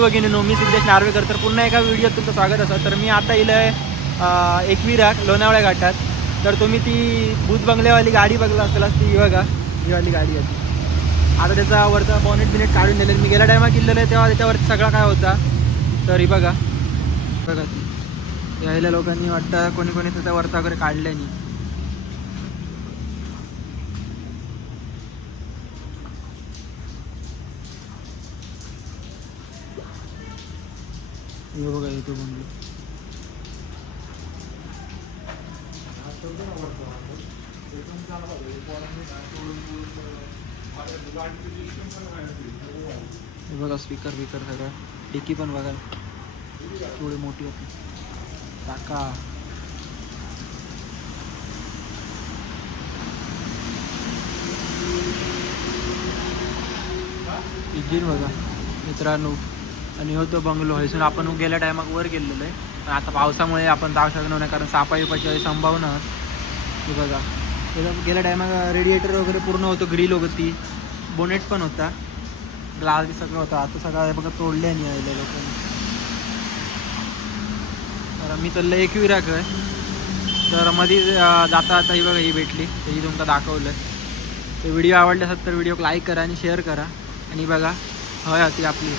भगिनीनो, मी सिद्धेश नार्वेकर. तर पुन्हा एका व्हिडिओत तुमचं स्वागत असं. तर मी आता इलं आहे एकविरा लोणावळ्या घाटात. तर तुम्ही ती भूत बंगल्यावाली गाडी बघला असेल, ती बघा, ही वाली गाडी आहे ती. आता त्याचा वरचा बॉनेट बिनेट काढून दिलेलं. मी गेल्या टायमा केलेलं आहे तेव्हा त्याच्यावरती सगळा काय होता. तर ही बघा बघा ती यायला लोकांनी वाटतं कोणी कोणी त्याचा वरचा वगैरे काढल्यानी. हे बघा येतो बंगलो. हे बघा स्पीकर बिकर सगळं. डिकी पण बघा थोडी मोठी होती. टाका इंजिन बघा मित्रांनो. आणि होतो बंगलो. हयसून आपण गेल्या टायमाक वर गेलेलो आहे. पण आता पावसामुळे आपण जाऊ शकलो नाही, कारण सापा विपाची संभावना. हे बघा त्याचा गेल्या टायमाक रेडिएटर वगैरे पूर्ण होतं, ग्रिल होती, बोनेट पण होता, ग्लास सगळं होतं. आता सगळं बघा तोडले नाही यायला लोकांनी. तर मी चाललं एकविराक आहे. तर मध्ये जाता आता ही बघा ही भेटली, तर ही तुमका दाखवलं. तर व्हिडिओ आवडले असेल तर व्हिडिओ लाईक करा आणि शेअर करा. आणि बघा हय ती आपली